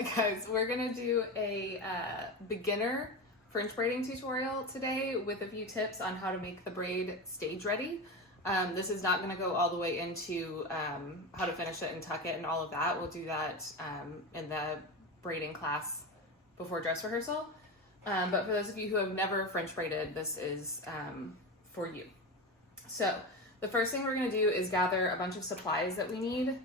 Guys, we're gonna do a beginner French braiding tutorial today with a few tips on how to make the braid stage ready. This is not gonna go all the way into how to finish it and tuck it and all of that. We'll do that in the braiding class before dress rehearsal. But for those of you who have never French braided, this is for you. So the first thing we're gonna do is gather a bunch of supplies that we need.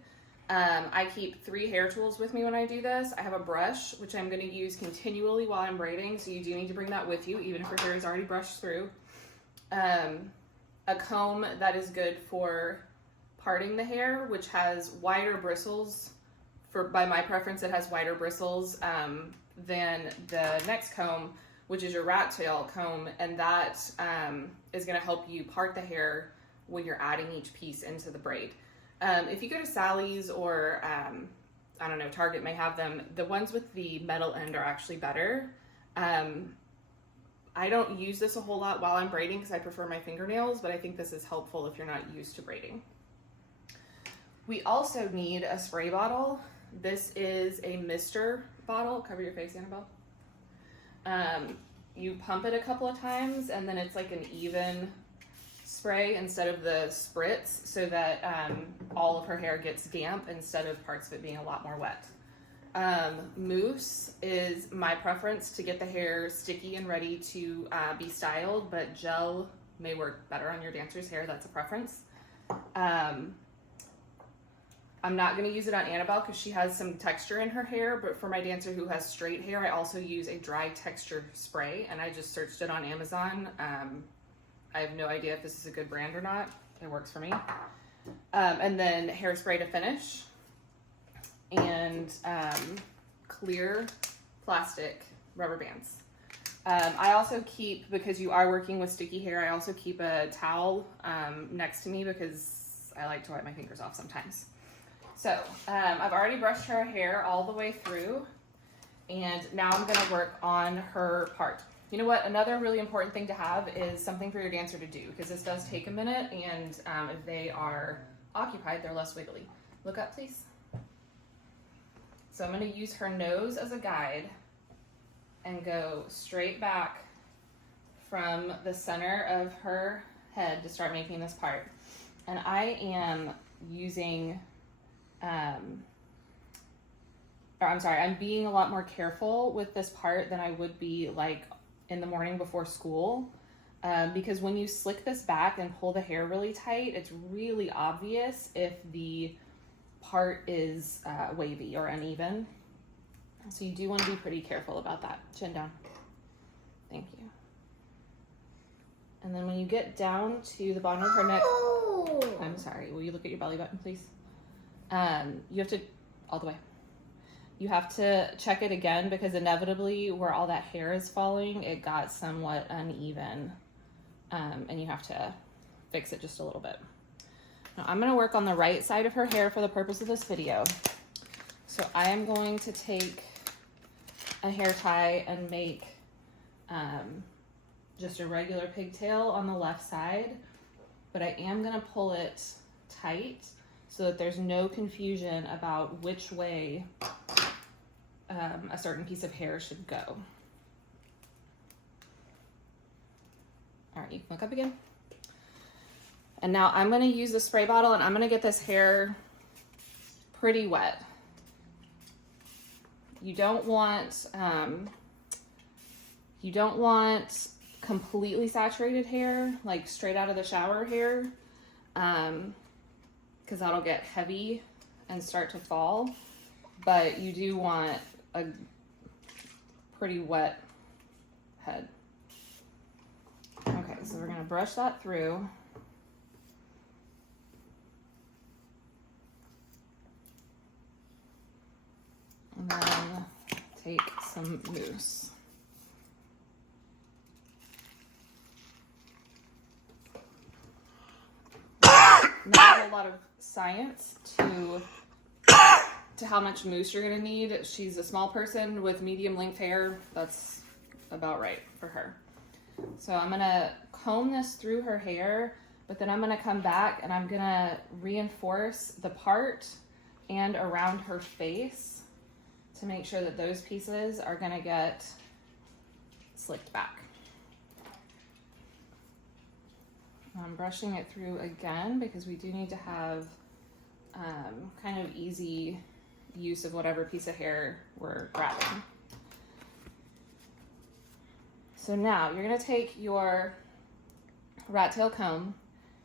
I keep 3 hair tools with me when I do this. I have a brush, which I'm going to use continually while I'm braiding, so you do need to bring that with you, even if your hair is already brushed through. A comb that is good for parting the hair, which has wider bristles. By my preference, it has wider bristles than the next comb, which is your rat tail comb, and that is going to help you part the hair when you're adding each piece into the braid. If you go to Sally's or, I don't know, Target may have them, the ones with the metal end are actually better. I don't use this a whole lot while I'm braiding because I prefer my fingernails, but I think this is helpful if you're not used to braiding. We also need a spray bottle. This is a mister bottle. Cover your face, Annabelle. You pump it a couple of times and then it's like an even spray instead of the spritz, so that all of her hair gets damp instead of parts of it being a lot more wet. Mousse is my preference to get the hair sticky and ready to be styled, but gel may work better on your dancer's hair. That's a preference. I'm not going to use it on Annabelle because she has some texture in her hair, but for my dancer who has straight hair, I also use a dry texture spray, and I just searched it on Amazon. I have no idea if this is a good brand or not. It works for me. And then hairspray to finish, and clear plastic rubber bands. I also keep, because you are working with sticky hair, I also keep a towel next to me because I like to wipe my fingers off sometimes. So I've already brushed her hair all the way through, and now I'm gonna work on her part. You know what, another really important thing to have is something for your dancer to do, because this does take a minute, and if they are occupied, they're less wiggly. Look up, please. So I'm going to use her nose as a guide and go straight back from the center of her head to start making this part. And I am using, I'm being a lot more careful with this part than I would be like in the morning before school, because when you slick this back and pull the hair really tight, it's really obvious if the part is wavy or uneven. So you do want to be pretty careful about that. Chin down. Thank you. And then when you get down to the bottom of her neck, I'm sorry, will you look at your belly button, please? You have to, all the way. You have to check it again because inevitably where all that hair is falling, it got somewhat uneven, and you have to fix it just a little bit. Now I'm going to work on the right side of her hair for the purpose of this video. So I am going to take a hair tie and make just a regular pigtail on the left side, but I am going to pull it tight so that there's no confusion about which way a certain piece of hair should go. All right, you can look up again. And now I'm going to use the spray bottle and I'm going to get this hair pretty wet. You don't want completely saturated hair, like straight out of the shower hair, because that'll get heavy and start to fall. But you do want a pretty wet head. Okay, so we're going to brush that through. And then take some mousse. Not a whole lot of science to how much mousse you're gonna need. She's a small person with medium length hair. That's about right for her. So I'm gonna comb this through her hair, but then I'm gonna come back and I'm gonna reinforce the part and around her face to make sure that those pieces are gonna get slicked back. I'm brushing it through again because we do need to have kind of easy use of whatever piece of hair we're grabbing. So now you're gonna take your rat tail comb,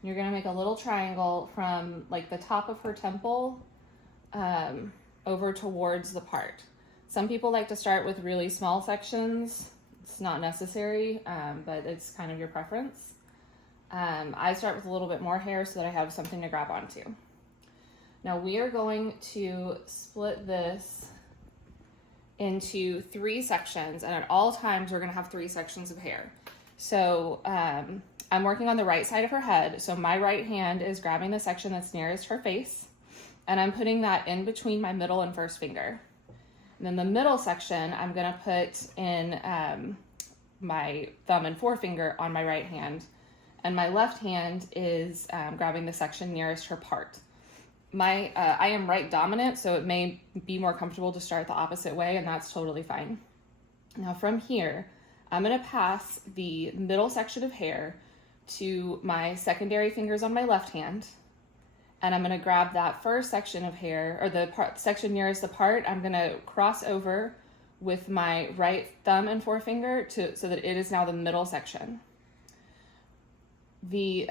you're gonna make a little triangle from like the top of her temple over towards the part. Some people like to start with really small sections. It's not necessary, but it's kind of your preference. I start with a little bit more hair so that I have something to grab onto. Now we are going to split this into 3 sections, and at all times we're gonna have 3 sections of hair. So I'm working on the right side of her head, so my right hand is grabbing the section that's nearest her face, and I'm putting that in between my middle and first finger. And then the middle section, I'm gonna put in my thumb and forefinger on my right hand, and my left hand is grabbing the section nearest her part. I am right dominant, so it may be more comfortable to start the opposite way, and that's totally fine. Now from here, I'm gonna pass the middle section of hair to my secondary fingers on my left hand, and I'm gonna grab that first section of hair, or the section nearest the part. I'm gonna cross over with my right thumb and forefinger so that it is now the middle section. The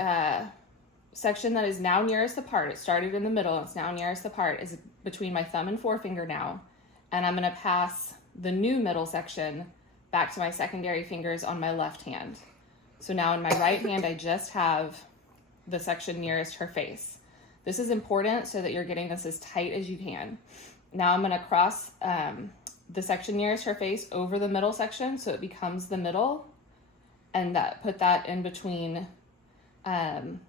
section that is now nearest the part, it started in the middle, it's now nearest the part, is between my thumb and forefinger now, and I'm gonna pass the new middle section back to my secondary fingers on my left hand. So now in my right hand, I just have the section nearest her face. This is important so that you're getting this as tight as you can. Now I'm gonna cross the section nearest her face over the middle section so it becomes the middle, and put that in between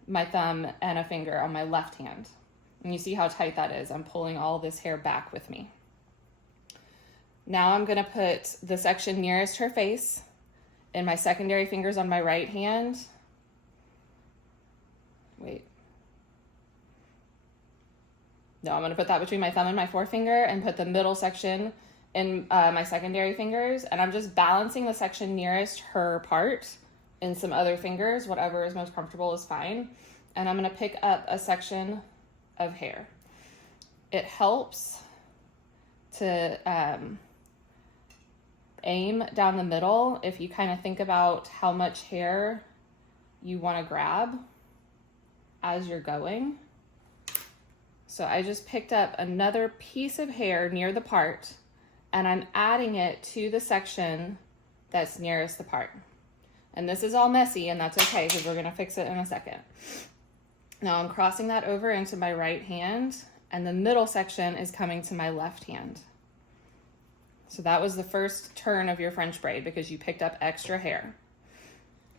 my thumb and a finger on my left hand. And you see how tight that is. I'm pulling all this hair back with me. Now I'm gonna put the section nearest her face in my secondary fingers on my right hand. Wait. No, I'm gonna put that between my thumb and my forefinger and put the middle section in my secondary fingers. And I'm just balancing the section nearest her part in some other fingers. Whatever is most comfortable is fine. And I'm gonna pick up a section of hair. It helps to aim down the middle if you kind of think about how much hair you wanna grab as you're going. So I just picked up another piece of hair near the part, and I'm adding it to the section that's nearest the part. And this is all messy, and that's okay because we're gonna fix it in a second. Now I'm crossing that over into my right hand, and the middle section is coming to my left hand. So that was the first turn of your French braid because you picked up extra hair.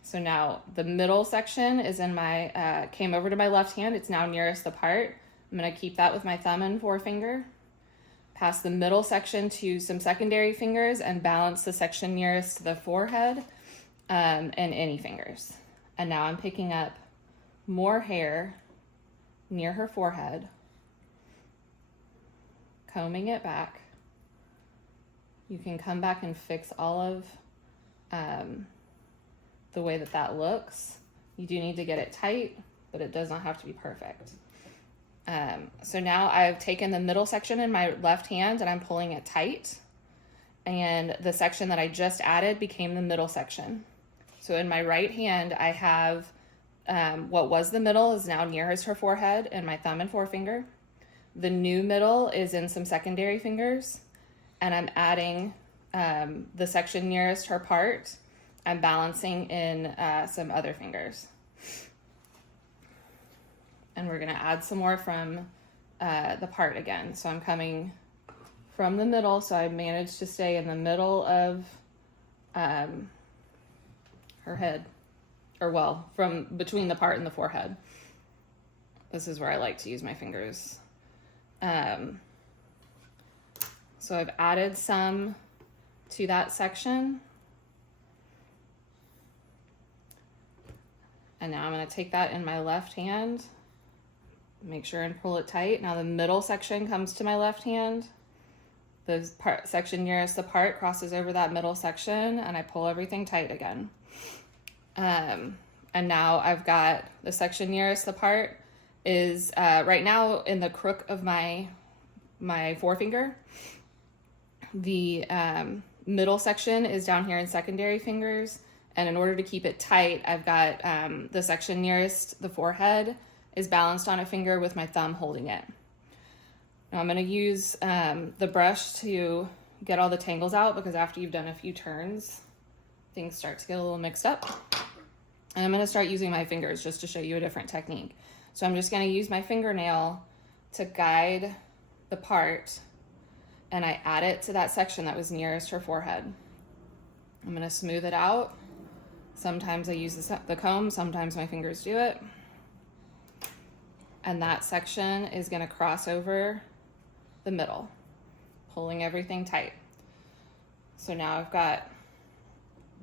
So now the middle section is in my, came over to my left hand. It's now nearest the part. I'm gonna keep that with my thumb and forefinger. Pass the middle section to some secondary fingers and balance the section nearest to the forehead and any fingers. And now I'm picking up more hair near her forehead, combing it back. You can come back and fix all of the way that looks. You do need to get it tight, but it does not have to be perfect. So now I've taken the middle section in my left hand and I'm pulling it tight. And the section that I just added became the middle section. So in my right hand, I have what was the middle is now nearest her forehead and my thumb and forefinger. The new middle is in some secondary fingers, and I'm adding the section nearest her part. I'm balancing in some other fingers. And we're gonna add some more from the part again. So I'm coming from the middle, so I managed to stay in the middle of her head, or well, from between the part and the forehead. This is where I like to use my fingers. So I've added some to that section. And now I'm gonna take that in my left hand, make sure and pull it tight. Now the middle section comes to my left hand, the section nearest the part crosses over that middle section, and I pull everything tight again. And now I've got the section nearest the part is right now in the crook of my forefinger. The middle section is down here in secondary fingers, and in order to keep it tight, I've got the section nearest the forehead is balanced on a finger with my thumb holding it. Now I'm going to use the brush to get all the tangles out, because after you've done a few turns, things start to get a little mixed up. And I'm going to start using my fingers just to show you a different technique. So I'm just going to use my fingernail to guide the part, and I add it to that section that was nearest her forehead. I'm going to smooth it out. Sometimes I use the comb, sometimes my fingers do it. And that section is going to cross over the middle, pulling everything tight. So now I've got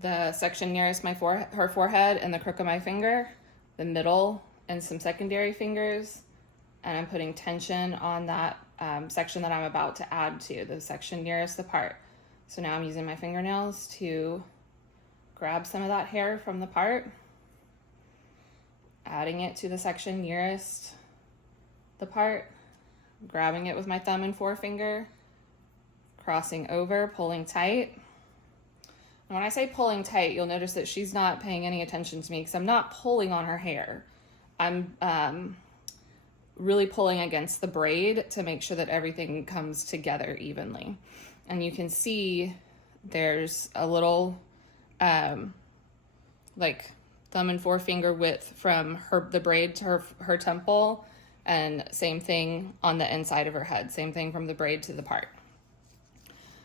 the section nearest her forehead and the crook of my finger, the middle and some secondary fingers, and I'm putting tension on that section that I'm about to add to, the section nearest the part. So now I'm using my fingernails to grab some of that hair from the part, adding it to the section nearest the part, grabbing it with my thumb and forefinger, crossing over, pulling tight. And when I say pulling tight, you'll notice that she's not paying any attention to me because I'm not pulling on her hair. I'm really pulling against the braid to make sure that everything comes together evenly. And you can see there's a little like thumb and forefinger width from the braid to her temple, and same thing on the inside of her head, same thing from the braid to the part.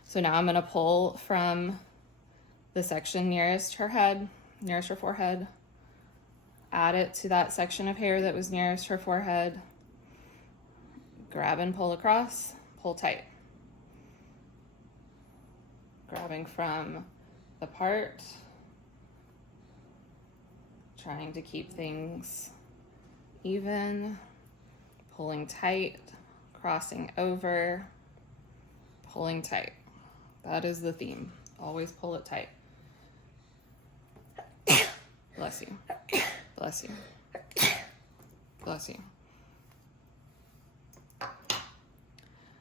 So now I'm going to pull from the section nearest her head, nearest her forehead, add it to that section of hair that was nearest her forehead, grab and pull across, pull tight. Grabbing from the part, trying to keep things even, pulling tight, crossing over, pulling tight. That is the theme. Always pull it tight. Bless you. Bless you. Bless you.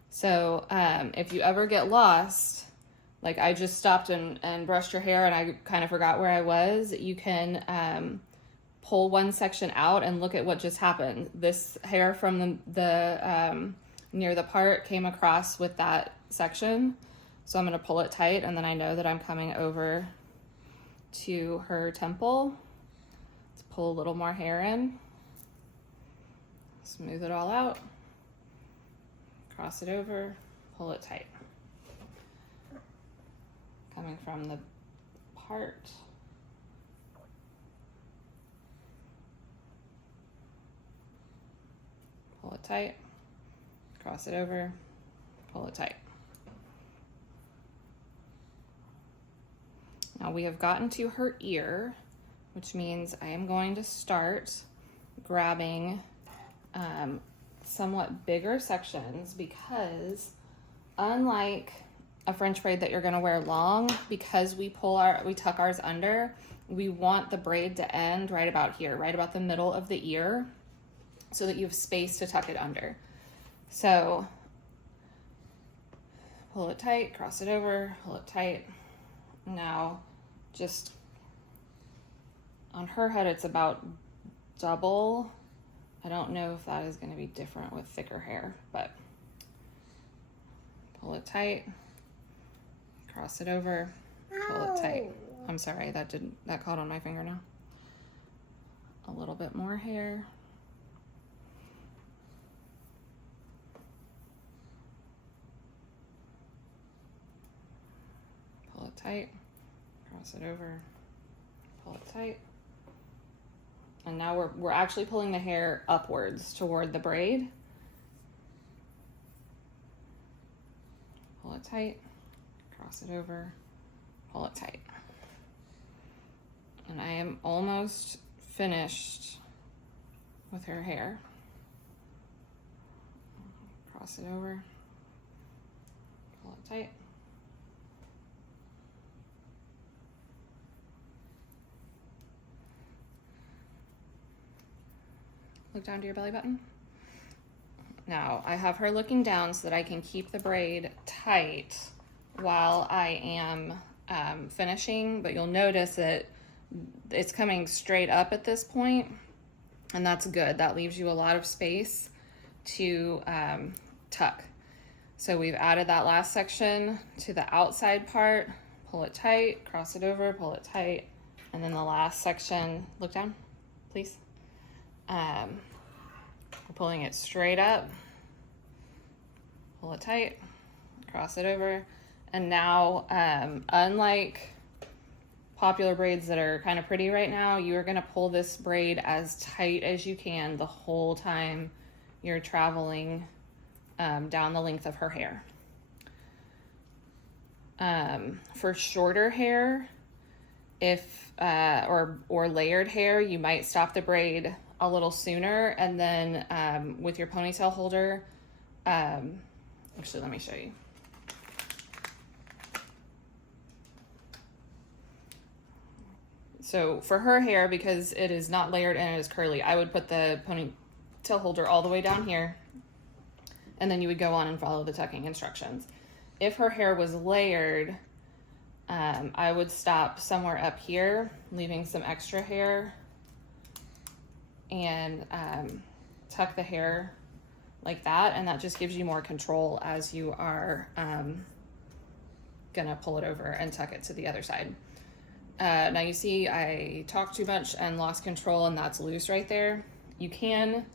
So if you ever get lost, like I just stopped and brushed your hair and I kind of forgot where I was, you can pull one section out and look at what just happened. This hair from the near the part came across with that section. So I'm going to pull it tight, and then I know that I'm coming over to her temple. Let's pull a little more hair in. Smooth it all out. Cross it over, pull it tight. Coming from the part. Pull it tight. Cross it over, pull it tight. Now we have gotten to her ear, which means I am going to start grabbing somewhat bigger sections, because unlike a French braid that you're going to wear long, because we tuck ours under, we want the braid to end right about here, right about the middle of the ear, so that you have space to tuck it under. So pull it tight, cross it over, pull it tight. Now just on her head it's about double. I don't know if that is going to be different with thicker hair, but pull it tight, cross it over, pull it tight. I'm sorry, that caught on my fingernail. A little bit more hair. Pull it tight, cross it over, pull it tight. And now we're actually pulling the hair upwards toward the braid. Pull it tight, cross it over, pull it tight. And I am almost finished with her hair. Cross it over, pull tight. Look down to your belly button. Now I have her looking down so that I can keep the braid tight while I am finishing, but you'll notice that it's coming straight up at this point, and that's good. That leaves you a lot of space to tuck. So we've added that last section to the outside part, pull it tight, cross it over, pull it tight, and then the last section, look down, please. We're pulling it straight up, pull it tight, cross it over, and now, unlike popular braids that are kind of pretty right now, you are gonna pull this braid as tight as you can the whole time you're traveling down the length of her hair. For shorter hair, or layered hair, you might stop the braid a little sooner, and then with your ponytail holder, actually let me show you. So for her hair, because it is not layered and it is curly, I would put the ponytail holder all the way down here, and then you would go on and follow the tucking instructions. If her hair was layered, I would stop somewhere up here, leaving some extra hair, and tuck the hair like that, and that just gives you more control as you are gonna pull it over and tuck it to the other side. Now you see I talked too much and lost control, and that's loose right there. You can,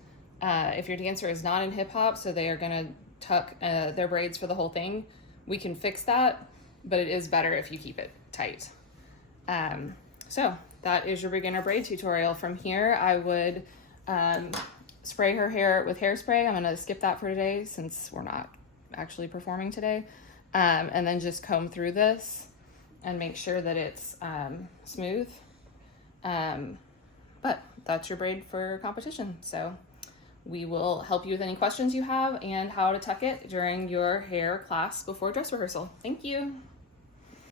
if your dancer is not in hip hop, so they are gonna tuck their braids for the whole thing, we can fix that, but it is better if you keep it tight. So that is your beginner braid tutorial. From here, I would spray her hair with hairspray. I'm gonna skip that for today since we're not actually performing today. And then just comb through this and make sure that it's smooth. But that's your braid for competition. So we will help you with any questions you have and how to tuck it during your hair class before dress rehearsal. Thank you.